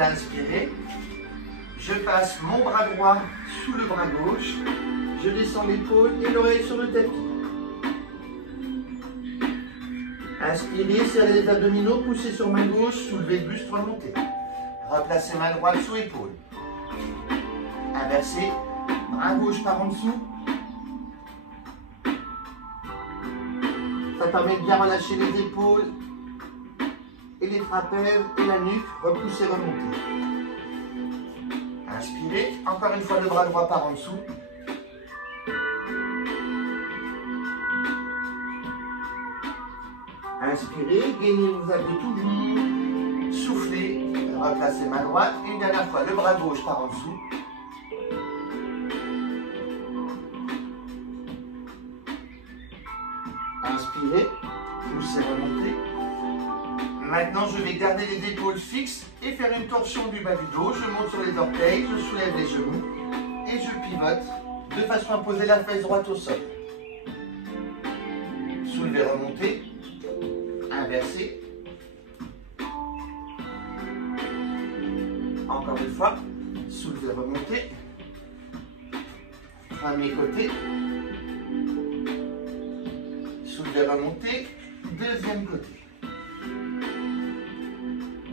Inspirez. Je passe mon bras droit sous le bras gauche. Je descends l'épaule et l'oreille sur le tapis. Inspirez, serrez les abdominaux, poussez sur main gauche, soulevez le buste, remontez. Replacez main droite sous épaule. Inversez, bras gauche par en dessous. Ça permet de bien relâcher les épaules et les trapèzes et la nuque. Repoussez, remontez. Inspirez, encore une fois le bras droit par en dessous. Inspirez, gainez vos abdos toujours. Soufflez, replacez main droite. Et une dernière fois, le bras gauche par en dessous. Inspirez, poussez, remontez. Maintenant, je vais garder les épaules fixes et faire une torsion du bas du dos. Je monte sur les orteils, je soulève les genoux et je pivote de façon à poser la fesse droite au sol. Soulevez, remontez. Inversez. Encore une fois. Soulevez, remontez. Premier côté. Soulevez, remontez. Deuxième côté.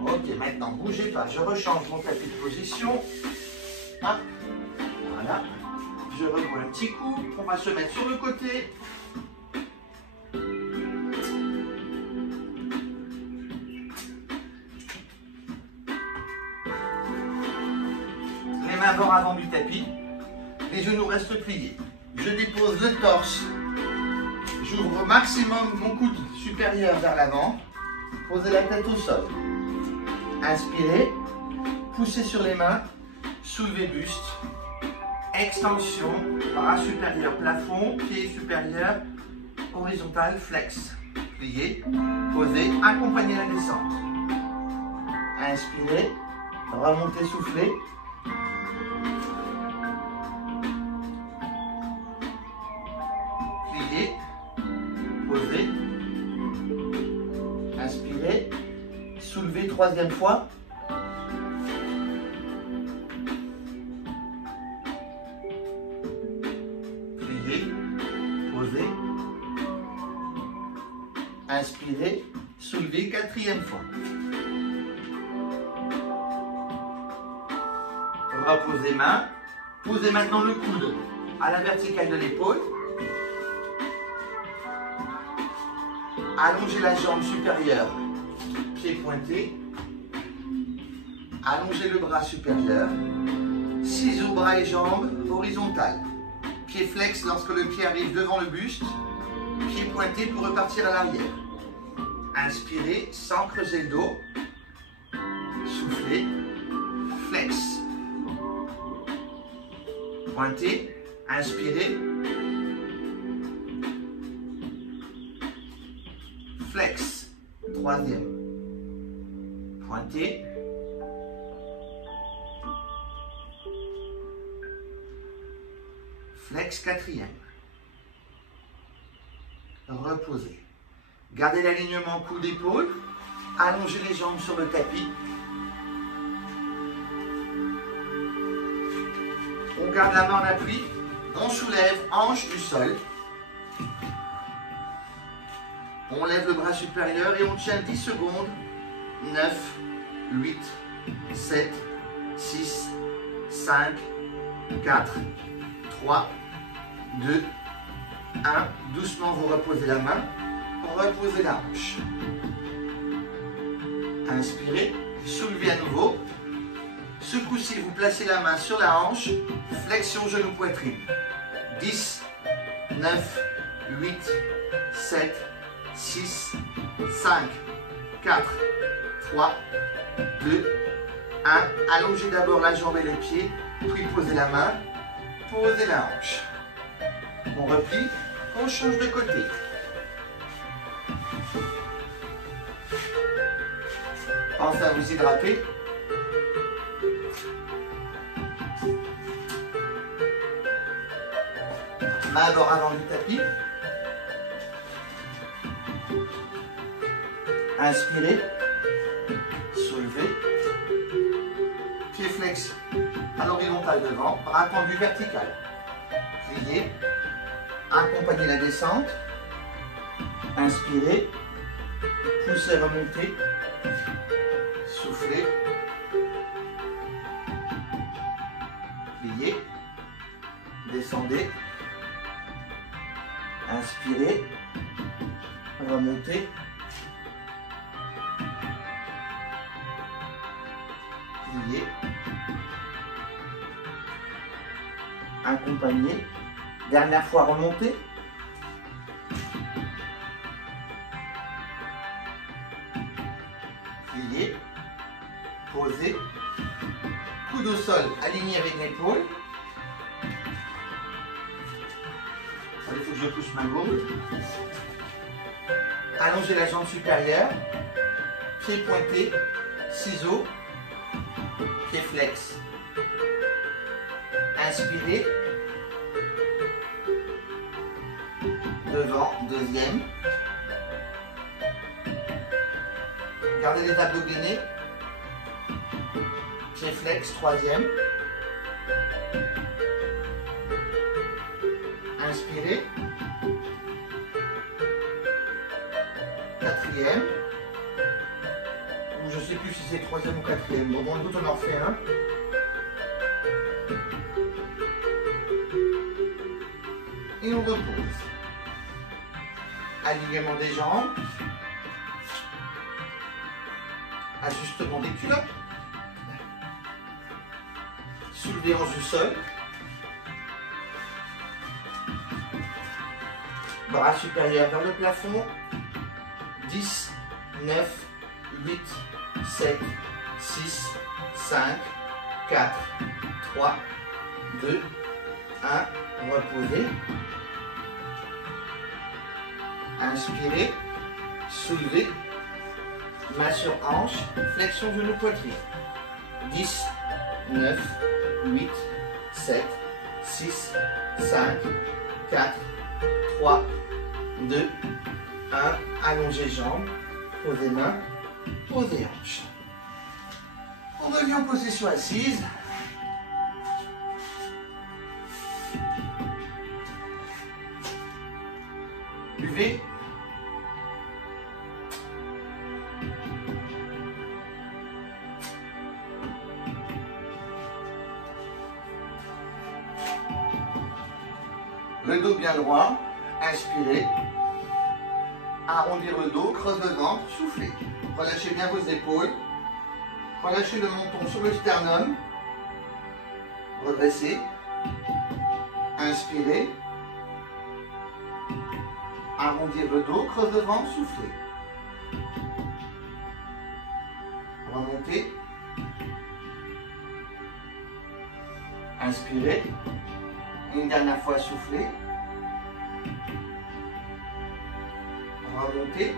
Ok, maintenant, bougez pas. Je rechange mon tapis de position. Hop. Voilà. Je remets un petit coup. On va se mettre sur le côté. Les mains bord avant du tapis. Les genoux restent pliés. Je dépose le torse. J'ouvre au maximum mon coude supérieur vers l'avant. Posez la tête au sol. Inspirez. Poussez sur les mains. Soulevez buste. Extension. Bras supérieur plafond. Pied supérieur. Horizontal. Flex. Pliez. Posez. Accompagnez la descente. Inspirez. Remontez, soufflez. Pliez. Posez. Inspirez. Soulevez, troisième fois. Pliez. Posez. Inspirez. Soulevez, quatrième fois. Reposez main. Posez maintenant le coude à la verticale de l'épaule. Allongez la jambe supérieure. Pied pointé. Allongez le bras supérieur. Ciseaux, bras et jambes horizontales. Pied flex lorsque le pied arrive devant le buste. Pied pointé pour repartir à l'arrière. Inspirez sans creuser le dos. Soufflez. Flex. Pointez. Inspirez. Flex. Troisième. Pointez. Flex, quatrième. Reposez. Gardez l'alignement coude-épaule. Allongez les jambes sur le tapis. On garde la main en appui. On soulève, hanche du sol. On lève le bras supérieur et on tient 10 secondes. 9, 8, 7, 6, 5, 4, 3, 2, 1. Doucement, vous reposez la main. Reposez la hanche. Inspirez. Soulevez à nouveau. Ce coup-ci, vous placez la main sur la hanche. Flexion genou poitrine. 10, 9, 8, 7, 6, 5, 4, 3, 2, 1. Allongez d'abord la jambe et les pieds, puis posez la main, posez la hanche. On replie, on change de côté. Pensez à vous hydrater. Main bord avant du tapis. Inspirez, soulevez, pied flex à l'horizontale devant, bras tendu vertical. Pliez, accompagnez la descente, inspirez, poussez, remontez, soufflez, pliez, descendez, inspirez, remontez, pliez, accompagnez, dernière fois remontez, pliez, posez, coude au sol aligné avec l'épaule. Il faut que je pousse ma gourde. Allongez la jambe supérieure, pied pointé, ciseaux, pied flex. Inspirez, devant, deuxième. Gardez les abdos gainés, pied flex, troisième. Inspirez, quatrième, ou je ne sais plus si c'est troisième ou quatrième, bon, dans le doute on en refait un. Et on repose. Alignement des jambes, ajustement des culottes, soulevez hanche du sol. Bras supérieurs vers le plafond. 10, 9, 8, 7, 6, 5, 4, 3, 2, 1. Reposez. Inspirez. Soulevez. Main sur hanche. Flexion genou poitrine. 10, 9, 8, 7, 6, 5, 4, 3, 2, 1. Allongez jambes, posez mains, posez hanches. On revient en position assise. Buvez. Le dos bien droit. Inspirez. Arrondir le dos, creuse le ventre, soufflez. Relâchez bien vos épaules. Relâchez le menton sur le sternum. Redressez. Inspirez. Arrondir le dos, creuse le ventre, soufflez. Remontez. Inspirez. Une dernière fois, soufflez. Remontez.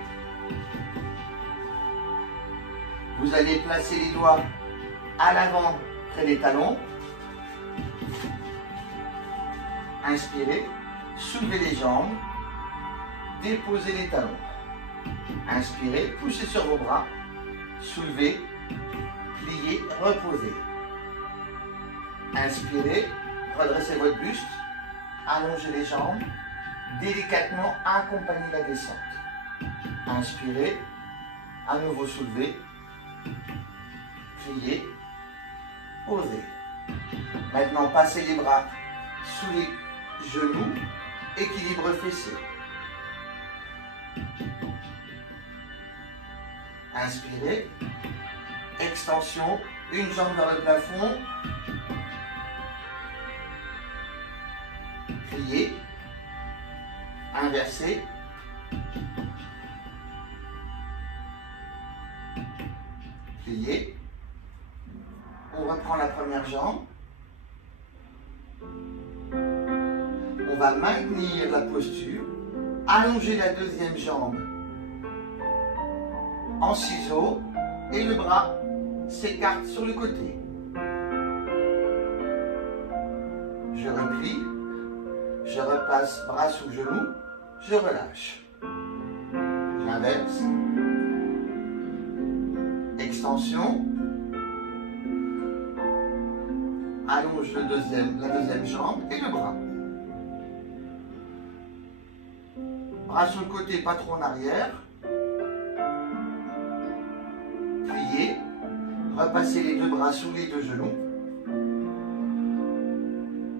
Vous allez placer les doigts à l'avant près des talons. Inspirez. Soulevez les jambes. Déposez les talons. Inspirez. Poussez sur vos bras. Soulevez. Pliez. Reposez. Inspirez. Redressez votre buste. Allongez les jambes. Délicatement accompagnez la descente. Inspirez, à nouveau soulevez, pliez, posez. Maintenant, passez les bras sous les genoux, équilibre fessier. Inspirez, extension, une jambe vers le plafond, pliez, inversez, pliez. On reprend la première jambe. On va maintenir la posture. Allonger la deuxième jambe en ciseaux et le bras s'écarte sur le côté. Je replie. Je repasse bras sous genou. Je relâche. J'inverse. Extension. allonge la deuxième jambe et le bras. Bras sur le côté, pas trop en arrière. Pliez. Repassez les deux bras sous les deux genoux.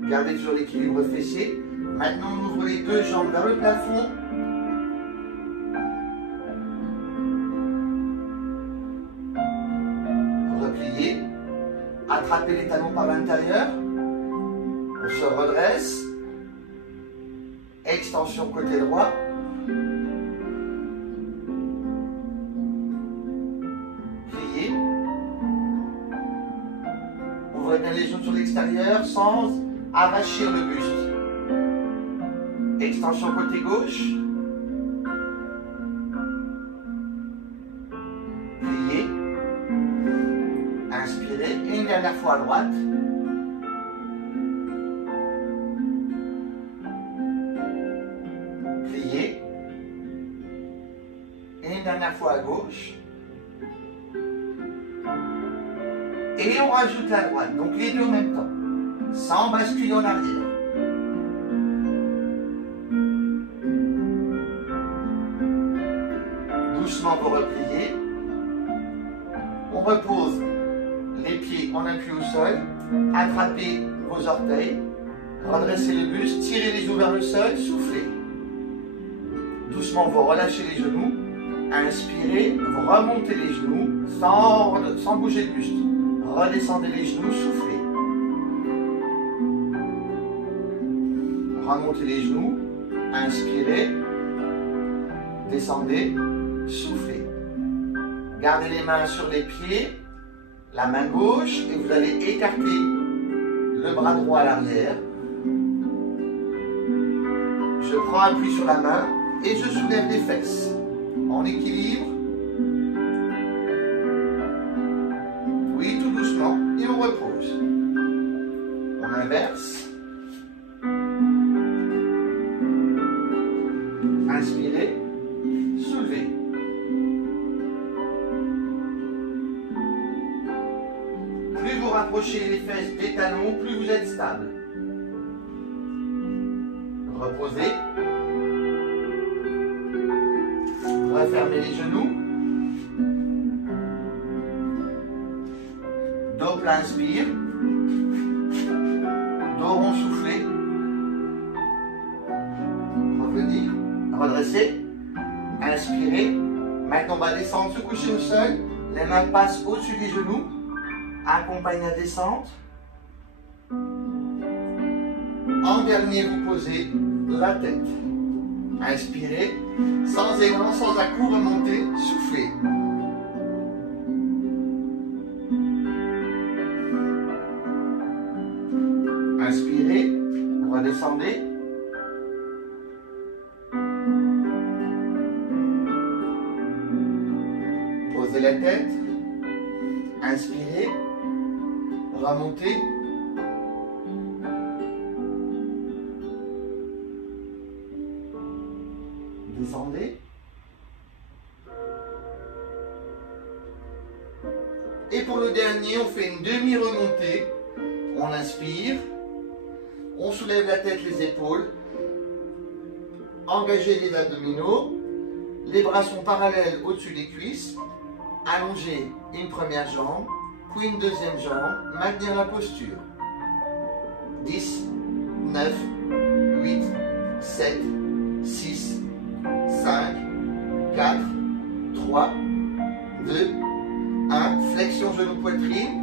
Gardez toujours l'équilibre fessier. Maintenant, on ouvre les deux jambes vers le plafond. Repliez. Attrapez les talons par l'intérieur. On se redresse. Extension côté droit. Pliez. Ouvrez bien les genoux sur l'extérieur sans arracher le buste. Extension côté gauche. Pliez. Inspirez. Et une dernière fois à droite. Pliez. Et une dernière fois à gauche. Et on rajoute la droite. Donc les deux en même temps. Sans basculer en arrière. Doucement vous repliez. On repose les pieds en appui au sol. Attrapez vos orteils. Redressez le buste. Tirez les genoux vers le sol. Soufflez. Doucement vous relâchez les genoux. Inspirez. Vous remontez les genoux sans bouger le buste. Redescendez les genoux. Soufflez. Remontez les genoux, inspirez, descendez, soufflez. Gardez les mains sur les pieds, la main gauche, et vous allez écarter le bras droit à l'arrière. Je prends appui sur la main et je soulève les fesses. En équilibre. Oui, tout doucement, et on repose. On inverse. Inspirez, soulevez. Plus vous rapprochez les fesses des talons, plus vous êtes stable. Reposez. Refermez les genoux. Dos plein, inspire. Dos rond, soufflez. Revenir. Redressez, inspirez. Maintenant, on va descendre, se coucher au sol. Les mains passent au-dessus des genoux. Accompagnez la descente. En dernier, vous posez la tête. Inspirez. Sans élan, sans à-coup, remontez. Soufflez. Inspirez. Redescendez. Posez la tête, inspirez, remontez, descendez, et pour le dernier, on fait une demi-remontée, on inspire, on soulève la tête, les épaules, engagez les abdominaux, les bras sont parallèles au-dessus des cuisses. Allongez une première jambe, puis une deuxième jambe, maintenir la posture. 10, 9, 8, 7, 6, 5, 4, 3, 2, 1. Flexion genou-poitrine.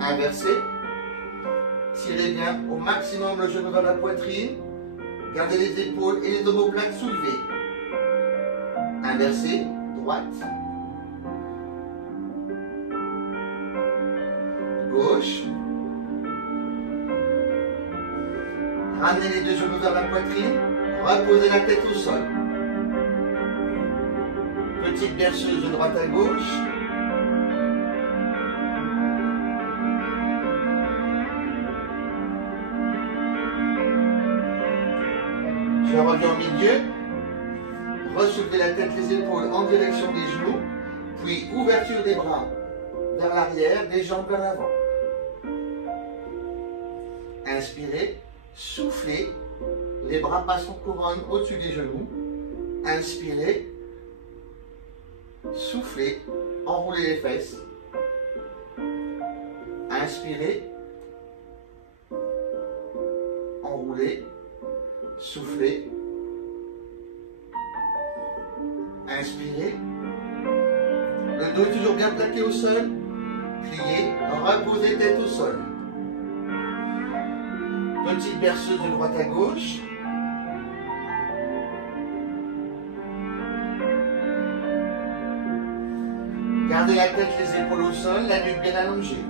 Inversez. Tirez bien au maximum le genou vers la poitrine. Gardez les épaules et les omoplates soulevées. Inversez, droite. Gauche. Ramenez les deux genoux vers la poitrine. Reposez la tête au sol. Petite berceuse de droite à gauche. Je reviens au milieu. Ressoulevez la tête, les épaules en direction des genoux. Puis ouverture des bras vers l'arrière, les jambes vers l'avant. Inspirez, soufflez, les bras passent en couronne au-dessus des genoux. Inspirez, soufflez, enroulez les fesses. Inspirez, enroulez, soufflez. Inspirez. Le dos est toujours bien plaqué au sol. Pliez, reposez tête au sol. Petite berceuse de droite à gauche. Gardez la tête, les épaules au sol, la nuque bien allongée.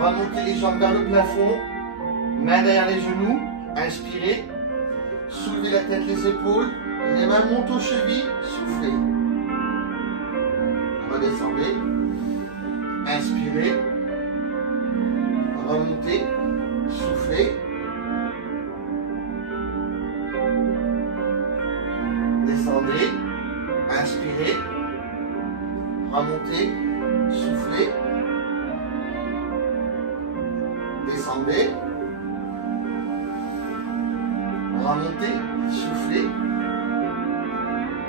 Remontez les jambes vers le plafond. Main derrière les genoux. Inspirez. Soulevez la tête, les épaules. Les mains montent aux chevilles. Soufflez. Redescendez. Inspirez. Remontez. Soufflez. Descendez. Inspirez. Remontez. Soufflez. Descendez. Remontez. Soufflez.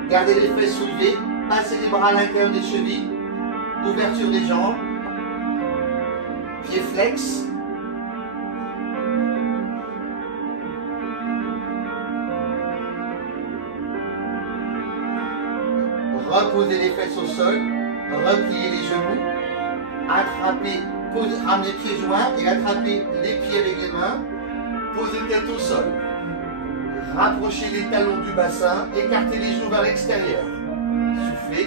Gardez les fesses soulevées. Passez les bras à l'intérieur des chevilles. Ouverture des jambes. Pieds flex. Reposez les fesses au sol. Repliez les genoux. Attrapez, ramenez les pieds joints et attrapez les pieds avec les mains. Posez tête au sol. Rapprochez les talons du bassin. Écartez les genoux vers l'extérieur. Soufflez.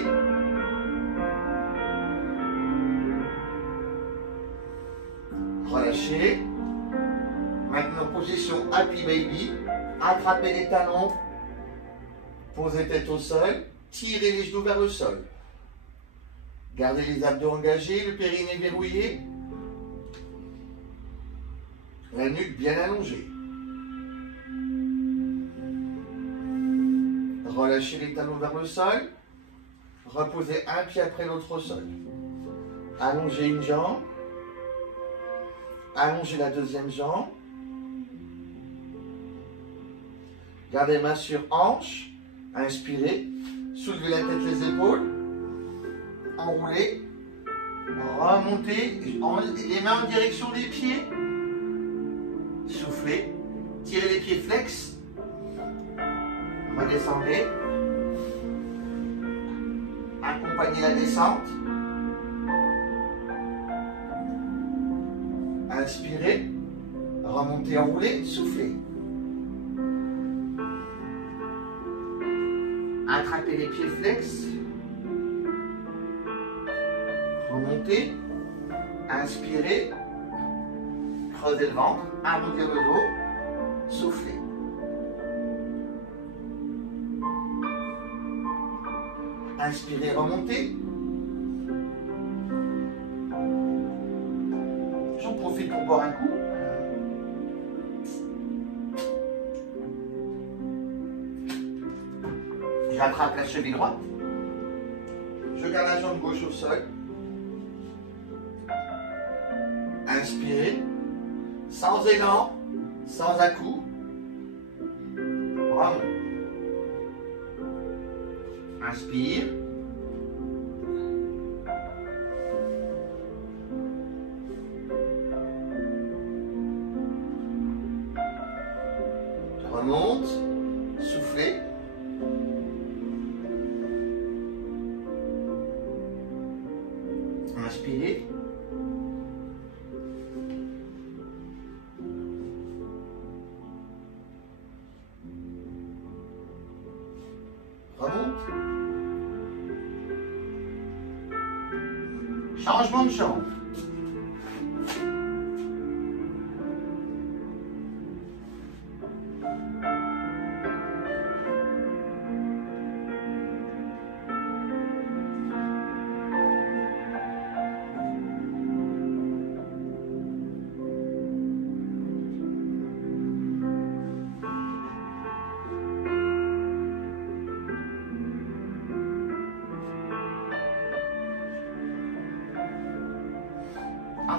Relâchez. Maintenant, position Happy Baby. Attrapez les talons. Posez tête au sol. Tirez les genoux vers le sol. Gardez les abdos engagés, le périnée verrouillé. La nuque bien allongée. Relâchez les talons vers le sol. Reposez un pied après l'autre au sol. Allongez une jambe. Allongez la deuxième jambe. Gardez main sur hanche. Inspirez. Soulevez la tête, les épaules. Enroulez. Remontez. Les mains en direction des pieds. Soufflez. Tirez les pieds flex. Redescendez. Accompagnez la descente. Inspirez. Remontez, enroulez. Soufflez. Attrapez les pieds flex. Remontez. Inspirez. Creusez le ventre. Arrondir le dos. Soufflez. Inspirez, remontez. J'en profite pour boire un coup. J'attrape la cheville droite. Je garde la jambe gauche au sol. Inspirez. Sans élan, sans à-coups. Remonte. Inspire. Remonte. Soufflez. Inspirez. Remonte. Changement de jambe.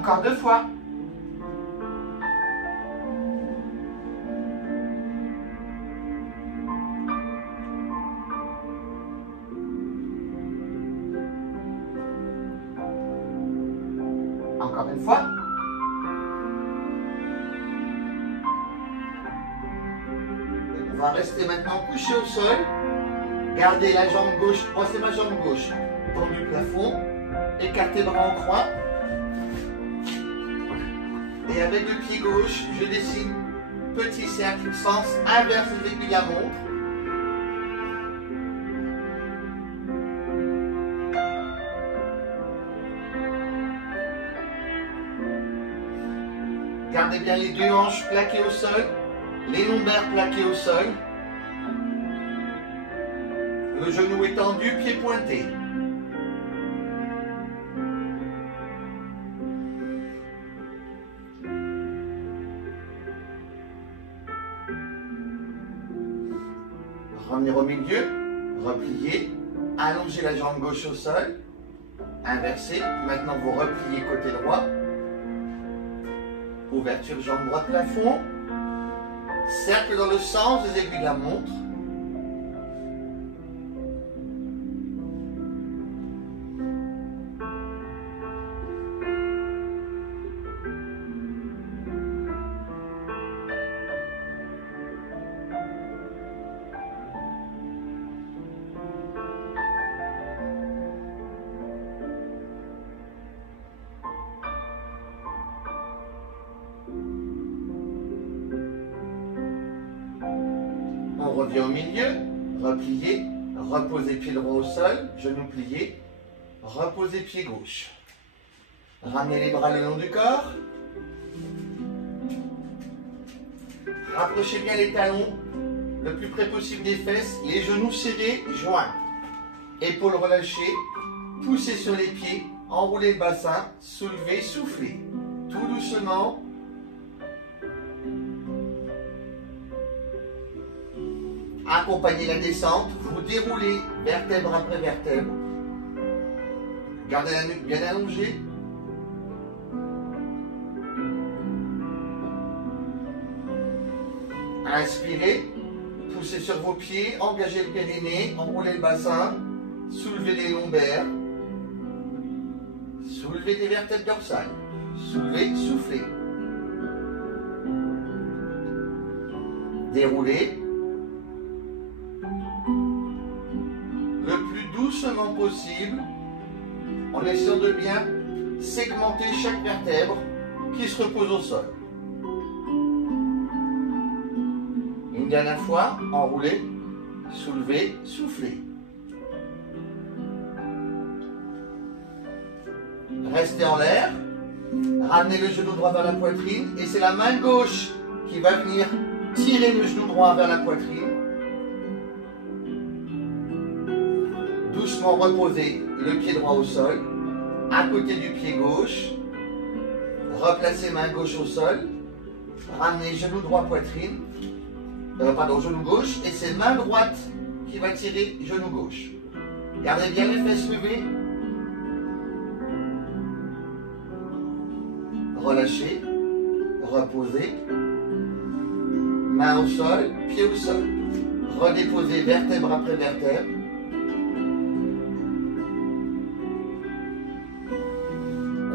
Encore 2 fois. Encore une fois. On va rester maintenant couché au sol. Gardez la jambe gauche, c'est ma jambe gauche, autour du plafond. Écartez les bras en croix. Et avec le pied gauche, je dessine petit cercle, sens inverse de l'aiguille de la montre. Gardez bien les deux hanches plaquées au sol, les lombaires plaqués au sol. Le genou étendu, pied pointé. Revenir au milieu, replier, allonger la jambe gauche au sol, inverser. Maintenant vous repliez côté droit. Ouverture jambe droite plafond. Cercle dans le sens des aiguilles de la montre. On revient au milieu, replié, reposez pied droit au sol, genou plié, reposez pied gauche. Ramenez les bras le long du corps. Rapprochez bien les talons le plus près possible des fesses, les genoux serrés, joints. Épaules relâchées, poussez sur les pieds, enroulez le bassin, soulevez, soufflez. Tout doucement. Accompagnez la descente, vous déroulez vertèbre après vertèbre. Gardez la nuque bien allongée. Inspirez, poussez sur vos pieds, engagez le périnée, enroulez le bassin, soulevez les lombaires, soulevez les vertèbres dorsales, soulevez, soufflez. Déroulez. Le plus doucement possible, en essayant de bien segmenter chaque vertèbre qui se repose au sol. Une dernière fois, enroulez, soulevez, soufflez. Restez en l'air, ramenez le genou droit vers la poitrine et c'est la main gauche qui va venir tirer le genou droit vers la poitrine. Doucement reposez le pied droit au sol, à côté du pied gauche. Replacez main gauche au sol. Ramenez genou droit poitrine. Genou gauche. Et c'est main droite qui va tirer genou gauche. Gardez bien les fesses levées. Relâchez. Reposez. Main au sol, pied au sol. Redéposez vertèbre après vertèbre.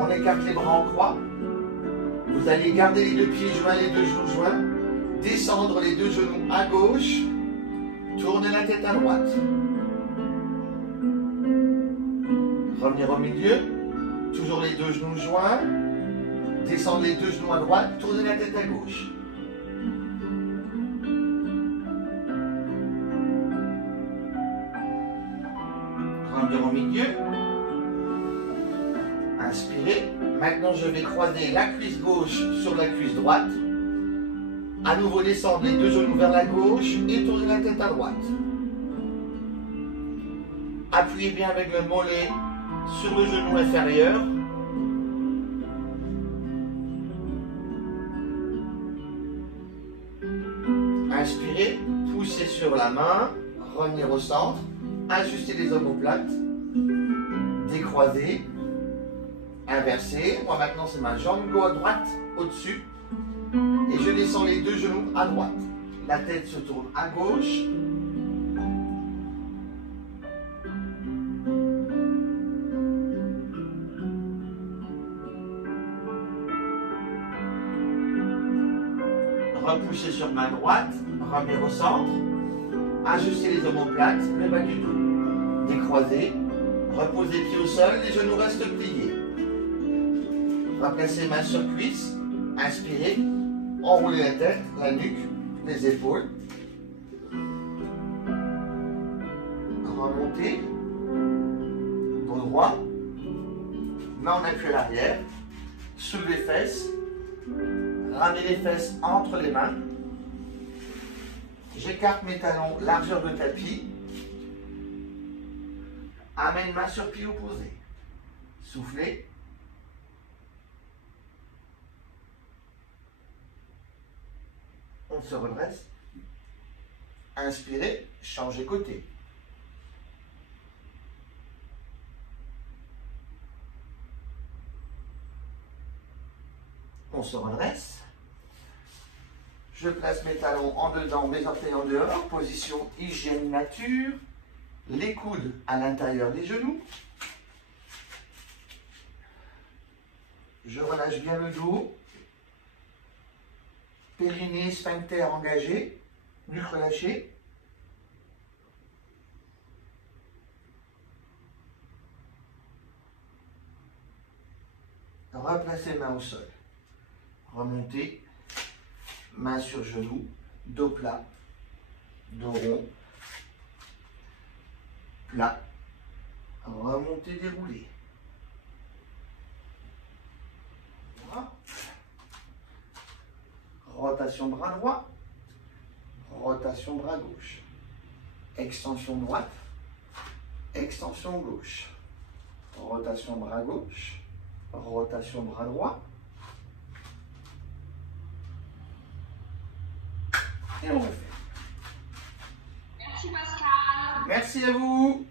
On écarte les bras en croix. Vous allez garder les deux pieds joints, les deux genoux joints. Descendre les deux genoux à gauche. Tournez la tête à droite. Revenir au milieu. Toujours les deux genoux joints. Descendre les deux genoux à droite. Tournez la tête à gauche. Revenir au milieu. Inspirez. Maintenant, je vais croiser la cuisse gauche sur la cuisse droite. À nouveau, descendre les deux genoux vers la gauche et tourner la tête à droite. Appuyez bien avec le mollet sur le genou inférieur. Inspirez, poussez sur la main, revenir au centre, ajustez les omoplates, décroisez. Inversé. Moi maintenant c'est ma jambe gauche droite au-dessus. Et je descends les deux genoux à droite. La tête se tourne à gauche. Repoussez sur ma droite, revenir au centre. Ajustez les omoplates, le bas du dos. Décroisez. Repose les pieds au sol, les genoux restent pliés. Replacez main sur cuisse. Inspirez. Enroulez la tête, la nuque, les épaules. Remontez. Dos droit. Main en appui à l'arrière. Soulevez les fesses. Ramenez les fesses entre les mains. J'écarte mes talons, largeur de tapis. Amène main sur pied opposé. Soufflez. On se redresse. Inspirez, changez côté. On se redresse. Je place mes talons en dedans, mes orteils en dehors. Position hygiène nature. Les coudes à l'intérieur des genoux. Je relâche bien le dos. Périnée, sphincter engagé. Nuque relâchée. Replacez main au sol. Remontez. Main sur genou. Dos plat. Dos rond. Plat. Remontez, déroulez. Voilà. Rotation bras droit. Rotation bras gauche. Extension droite. Extension gauche. Rotation bras gauche. Rotation bras droit. Et on refait. Merci Pascal. Merci à vous.